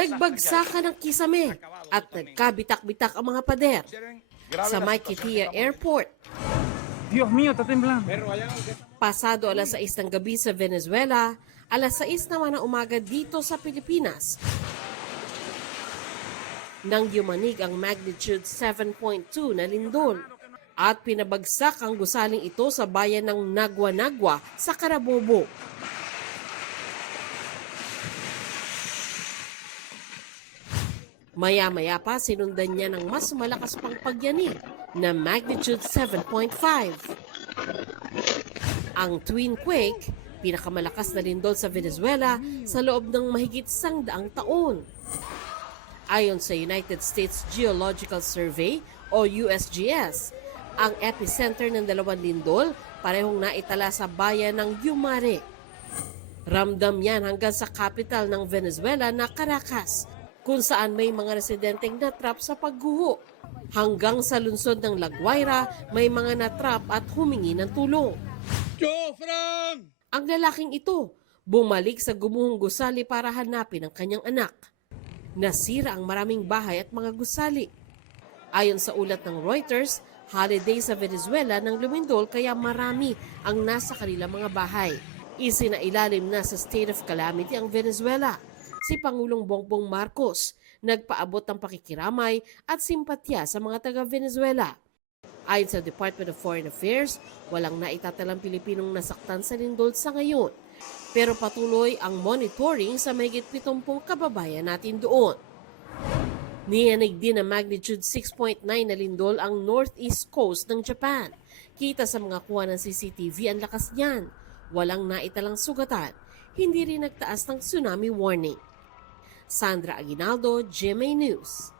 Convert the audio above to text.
Nagbagsakan ng kisame at nagkabitak-bitak ang mga pader sa Maiquetía Airport. Dios mío, está temblando. Pasado alas 6 ng gabi sa Venezuela, alas 6 naman ng umaga dito sa Pilipinas. Nang yumanig ang magnitude 7.2 na lindol at pinabagsak ang gusaling ito sa bayan ng Nagua-Nagua sa Carabobo. Maya-maya pa sinundan niya ng mas malakas pang pagyanig na magnitude 7.5. Ang twin quake, pinakamalakas na lindol sa Venezuela sa loob ng mahigit 100 taon. Ayon sa United States Geological Survey o USGS, ang epicenter ng dalawang lindol parehong naitala sa bayan ng Yumare. Ramdam yan hanggang sa capital ng Venezuela na Caracas, kung saan may mga residenteng natrap sa pagguho. Hanggang sa lungsod ng La Guaira, may mga natrap at humingi ng tulong. Ang lalaking ito, bumalik sa gumuhong gusali para hanapin ang kanyang anak. Nasira ang maraming bahay at mga gusali. Ayon sa ulat ng Reuters, holiday sa Venezuela nang lumindol kaya marami ang nasa kanilang mga bahay. Isinailalim na sa state of calamity ang Venezuela. Si Pangulong Bongbong Marcos nagpaabot ng pakikiramay at simpatya sa mga taga-Venezuela. Ayon sa Department of Foreign Affairs, walang naitatalang Pilipinong nasaktan sa lindol sa ngayon. Pero patuloy ang monitoring sa mahigit 70 kababayan natin doon. Niyanig din na magnitude 6.9 na lindol ang northeast coast ng Japan. Kita sa mga kuha ng CCTV ang lakas niyan. Walang naitalang sugatan. Hindi rin nagtaas ng tsunami warning. Sandra Aguinaldo, GMA News.